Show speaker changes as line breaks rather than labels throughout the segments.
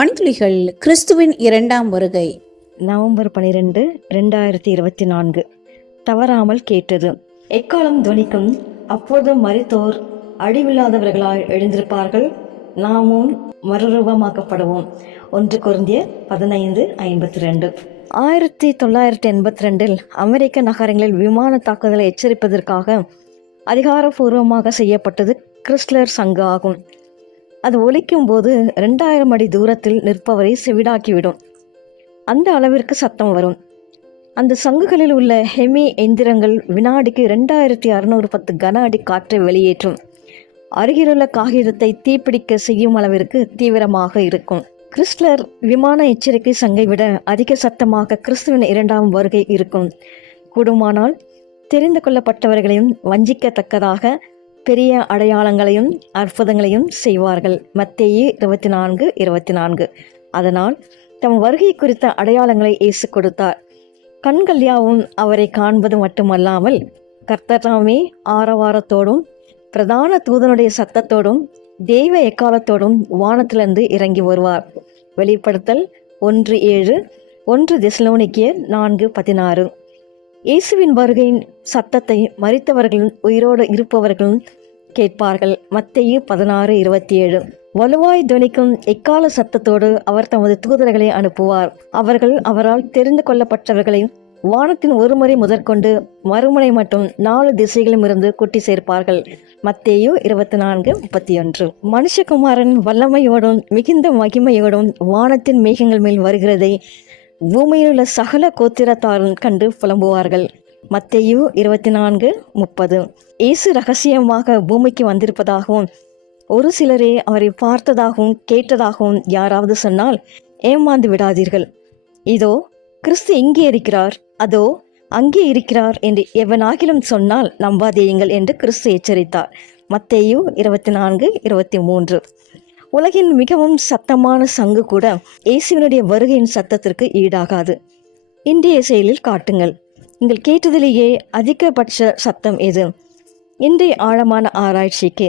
பணித்துளிகள் கிறிஸ்துவின் இரண்டாம் வருகை.
நவம்பர் பனிரெண்டு ரெண்டாயிரத்தி இருபத்தி நான்கு. தவறாமல் கேட்டது. எக்காலம் துவனிக்கும் அப்போது மறித்தோர் அழிவில்லாதவர்களாய் எழுந்திருப்பார்கள். நாமும் மறுரூபமாக்கப்படுவோம். ஒன்று குருந்திய பதினைந்து ஐம்பத்தி ரெண்டு. ஆயிரத்தி தொள்ளாயிரத்தி எண்பத்தி ரெண்டில் அமெரிக்க நகரங்களில் விமான தாக்குதலை எச்சரிப்பதற்காக அதிகாரப்பூர்வமாக செய்யப்பட்டது கிறிஸ்லர் சங்கு ஆகும். அது ஒலிக்கும் போது ரெண்டாயிரம் அடி தூரத்தில் நிற்பவரை செவிடாக்கிவிடும். அந்த அளவிற்கு சத்தம் வரும். அந்த சங்குகளில் உள்ள ஹெமி எந்திரங்கள் வினாடிக்கு ரெண்டாயிரத்தி அறுநூறு பத்து கன அடி காற்றை வெளியேற்றும். அருகிலுள்ள காகிதத்தை தீப்பிடிக்க செய்யும் அளவிற்கு தீவிரமாக இருக்கும். கிறிஸ்லர் விமான எச்சரிக்கை சங்கை விட அதிக சத்தமாக கிறிஸ்துவின் இரண்டாம் வருகை இருக்கும். கூடுமானால் தெரிந்து கொள்ளப்பட்டவர்களையும் வஞ்சிக்கத்தக்கதாக பெரிய அடையாளங்களையும் அற்புதங்களையும் செய்வார்கள். மத்தேயு இருபத்தி நான்கு இருபத்தி நான்கு அதனால் தம் வருகை குறித்த அடையாளங்களை இயேசு கொடுத்தார். கண்கள் யாவும் அவரை காண்பது மட்டுமல்லாமல் கர்த்தராமே ஆரவாரத்தோடும் பிரதான தூதனுடைய சத்தத்தோடும் தெய்வ எக்காலத்தோடும் வானத்திலிருந்து இறங்கி வருவார். வெளிப்படுத்தல் ஒன்று ஏழு ஒன்று திசலோனிக்கிய நான்கு பதினாறு. இயேசுவின் வருகையின் சத்தத்தை மறித்தவர்களும் உயிரோடு இருப்பவர்களும் கேட்பார்கள். மத்தேயு பதினாறு இருபத்தி ஏழு வலுவாய் துணிக்கும் எக்கால சத்தத்தோடு அவர் தமது தூதர்களை அனுப்புவார். அவர்கள் அவரால் தெரிந்து கொள்ளப்பட்டவர்களை வானத்தின் ஒரு முறை முதற்கொண்டு மறுமுனை மட்டும் நாலு திசைகளும் இருந்து குட்டி சேர்ப்பார்கள். மத்தேயு இருபத்தி நான்கு முப்பத்தி ஒன்று மனுஷகுமாரன் வல்லமையோடும் மிகுந்த மகிமையோடும் வானத்தின் மேகங்கள் மேல் வருகிறதை பூமியில் உள்ள சகல கோத்திரத்தாரும் கண்டு புலம்புவார்கள். மத்தேயு இருபத்தி நான்கு முப்பது. இயேசு ரகசியமாக பூமிக்கு வந்திருப்பதாகவும் ஒரு சிலரே அவரை பார்த்ததாகவும் கேட்டதாகவும் யாராவது சொன்னால் ஏமாந்து விடாதீர்கள். இதோ கிறிஸ்து இங்கே இருக்கிறார். அதோ அங்கே இருக்கிறார் என்று எவனாகிலும் சொன்னால் நம்பாதேயுங்கள் என்று கிறிஸ்து எச்சரித்தார். மத்தேயு இருபத்தி நான்கு இருபத்தி மூன்று உலகின் மிகவும் சத்தமான சங்கு கூட இயேசுவினுடைய வருகையின் சத்தத்திற்கு ஈடாகாது. இன்றைய செயலில் காட்டுங்கள். நீங்கள் கேட்டதிலேயே அதிகபட்ச சத்தம் எது? இன்றைய ஆழமான ஆராய்ச்சிக்கு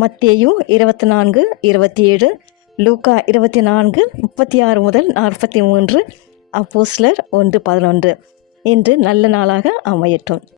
மத்தேயு இருபத்தி நான்கு இருபத்தி ஏழு லூக்கா இருபத்தி நான்கு முப்பத்தி ஆறு முதல் நாற்பத்தி மூன்று அப்போஸ்லர் ஒன்று பதினொன்று. இன்று நல்ல நாளாக அமையட்டும்.